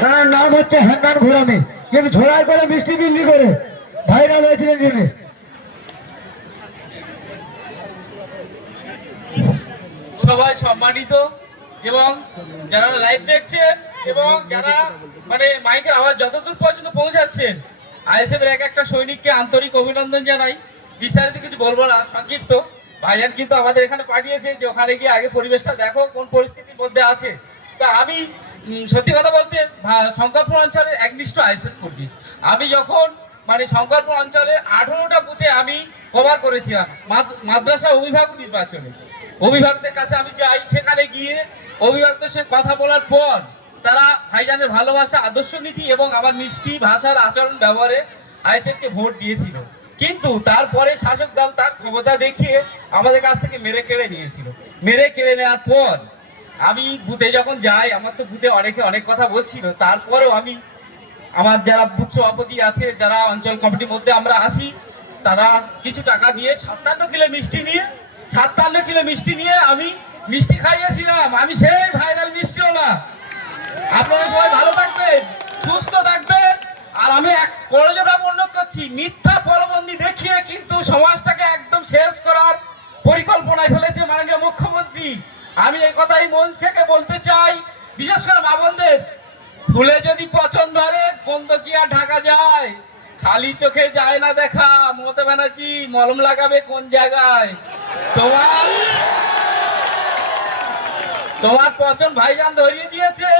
তার নাম হচ্ছে হ্যাঙ্গান ঘোরামি, কিন্তু ঝোড়াই করে মিষ্টি বিক্রি করে ভাইরাল হয়েছিলেন যিনি। সবাই সম্মানিত এবং যারা লাইভ দেখছেন এবং যারা মানে মাইকের আওয়াজ যতদূর পর্যন্ত পৌঁছাচ্ছেন, আইএসএফ এর এক একটা সৈনিককে আন্তরিক অভিনন্দন জানাই। বিস্তারিত কিছু বলবো না, সংক্ষিপ্ত। ভাইজান কিন্তু আমাদের এখানে পাঠিয়েছে যে ওখানে গিয়ে আগে পরিবেশটা দেখো কোন পরিস্থিতির মধ্যে আছে। তা আমি সত্যি কথা বলতে শঙ্করপুর অঞ্চলের একনিষ্ঠ আইএসএফ কর্মী। আমি যখন মানে শঙ্করপুর অঞ্চলের 18টা বুথে আমি কভার করেছিলাম মাদ্রাসা অভিভাবক নির্বাচনে। অভিভাবকদের কাছে আমি যাই, সেখানে গিয়ে অভিভাবকদের সাথে কথা বলার পর তারা ভাইজানের ভালোবাসা, আদর্শ নীতি এবং আমার মিষ্টি ভাষার আচরণ ব্যবহারে আইএসএফকে ভোট দিয়েছিল। কিন্তু তারপরে শাসক দল তার ক্ষমতা দেখিয়ে আমাদের কাছ থেকে মেরে কেড়ে নিয়েছিল। মেরে কেড়ে নেওয়ার পর আমি বুথে যখন যাই, আমার তো বুথে অনেকে অনেক কথা বলছিল, তারপরেও আমি আমার যারা বুথ সভাপতি আছে, যারা অঞ্চল কমিটির মধ্যে আমরা আছি, তারা কিছু টাকা দিয়ে 57 কিলো মিষ্টি নিয়ে আমি মিষ্টি খাইয়েছিলাম। আমি সেই ভাইরাল মিষ্টিওয়ালা। আপনারা সবাই ভালো থাকবেন, সুস্থ থাকবেন। আর আমি এক করজোড়া অনুরোধ করছি, মিথ্যা প্রলোভন দেখিয়ে কিন্তু সমাজটাকে একদম শেষ করার পরিকল্পনায় ফেলেছে মাননীয় মুখ্যমন্ত্রী। আমি এই কথাই মন থেকে বলতে চাই, বিশেষ করে মা বোনদের, ফুলে যদি পছন্দ ধরে বন্ধ কি আর ঢাকা যায়? খালি চোখে যায় না দেখা। মমতা ব্যানার্জি মলম লাগাবে কোন জায়গায়? তোমার পছন্দ ভাইজান ধরিয়ে দিয়েছে,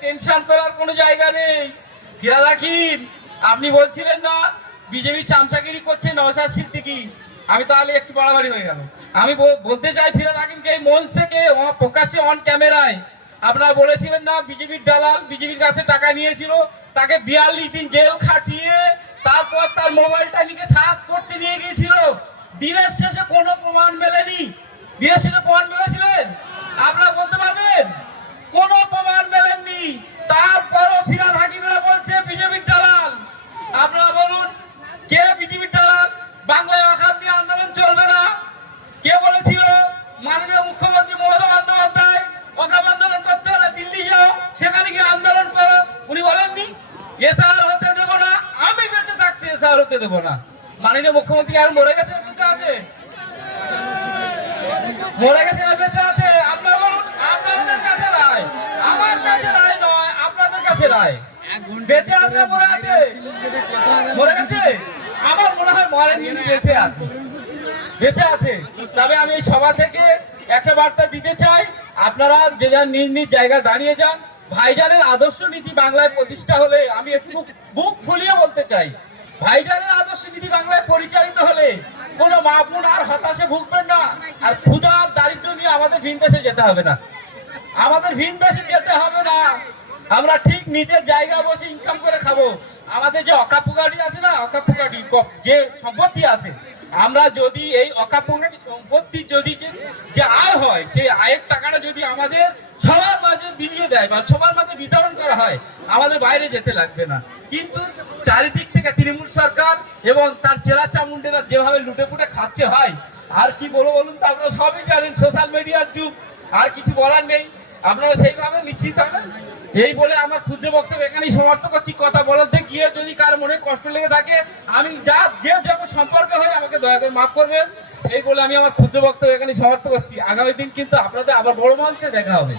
টেনশন করার কোনো জায়গা নেই। ফিরা রাখিন, আপনি বলছিলেন না বিজেপি চামচাগিরি করছে নওশাদ সিদ্দিকী, আমি তাহলে একটু বাড়াবাড়ি হয়ে গেল। আমি বলতে চাই ফিরা রাখিনকে এই মঞ্চ থেকে প্রকাশ্যে অন ক্যামেরায় আপনারা বলেছিলেন না বিজেপির দালাল বিজেপির কাছে টাকা নিয়েছিল, তাকে 42 দিন জেল খাটিয়ে তারপর তার মোবাইলটা নিয়ে সার্চ করতে নিয়ে গিয়েছিল। দিনের শেষে কোনো প্রমাণ মেলেনি। দিনের শেষে প্রমাণ মেলেছিলেন আপনারা বলতে পারবেন? কোনো প্রমাণ মেলেননি। তারপরও ফিরাদ হাকিমরা বলছে বিজেপির দালাল। আপনারা বলুন কে বিজেপির দালাল? বাংলায় ওয়াকআফ নিয়ে আন্দোলন চলবে না, কে বলেছিল? মাননীয় মুখ্যমন্ত্রী মমতা বন্দ্যোপাধ্যায়, ওয়াকআফ আন্দোলন করতে হলে দিল্লি যাও, সেখানে গিয়ে আন্দোলন করো। উনি বলেননি এসআর হতে দেব না, আমি বেঁচে থাকতে এসআর হতে দেব না। মাননীয় মুখ্যমন্ত্রী আর মরে গেছে, বেঁচে আছে? মরে গেছে না বেঁচে আছে? আপনারা বলুন। আপনাদের কাছে রায়, আমার কাছে রায় নয়, আপনাদের কাছে রায়। বেঁচে আছে মরে আছে? মরে গেছে? আমার মনে হয় মরেনি, বেঁচে আছে, বেঁচে আছে। তবে আমি এই সভা থেকে একটা বার্তা দিতে চাই, আপনারা যে যার নিজ নিজ জায়গায় দাঁড়িয়ে যান। ভাইজানের আদর্শ নীতি বাংলায় প্রতিষ্ঠা হলে, আমি একটু বুক ফুলিয়ে বলতে চাই, ভাইজানের আদর্শ নীতি বাংলায় পরিচালিত হলে কোন মা বোন আর হতাশে ভুগবেন না। আর ক্ষুধা দারিদ্র নিয়ে আমাদের ভিন দেশে যেতে হবে না, আমাদের ভিন দেশে যেতে হবে না। আমরা ঠিক নিজের জায়গায় বসে ইনকাম করে খাবো। আমাদের যে অকাপুকাটি আছে না, অকাপুকাটি যে সম্পত্তি আছে, আমরা যদি এই অকাপুকাটি সম্পত্তি যদি যে আয় হয়, সেই আয়ের টাকাটা যদি আমাদের সবার মাঝে বিলিয়ে দেয় বা সবার মাঝে বিতরণ করা হয়, আমাদের বাইরে যেতে লাগবে না। কিন্তু চারিদিক থেকে তৃণমূল সরকার এবং তার চেলা চামুন্ডেরা যেভাবে লুটে পুটে খাচ্ছে, হয় আর কি বলবো বলুন তো? আপনারা সবই জানেন, সোশ্যাল মিডিয়ার যুগ, আর কিছু বলার নেই। আপনারা সেইভাবে নিশ্চিত হবেন। এই বলে আমার ক্ষুদ্র বক্তব্য এখানেই সমাপ্ত করছি। কথা বলাতে গিয়ে যদি কার মনে কষ্ট লেগে থাকে, আমি যে যখন সম্পর্কে হয় আমাকে দয়া করে মাফ করবেন। এই বলে আমি আমার ক্ষুদ্র বক্তব্য এখানেই সমাপ্ত করছি। আগামী দিন কিন্তু আপনাদের আবার বড় মঞ্চে দেখা হবে।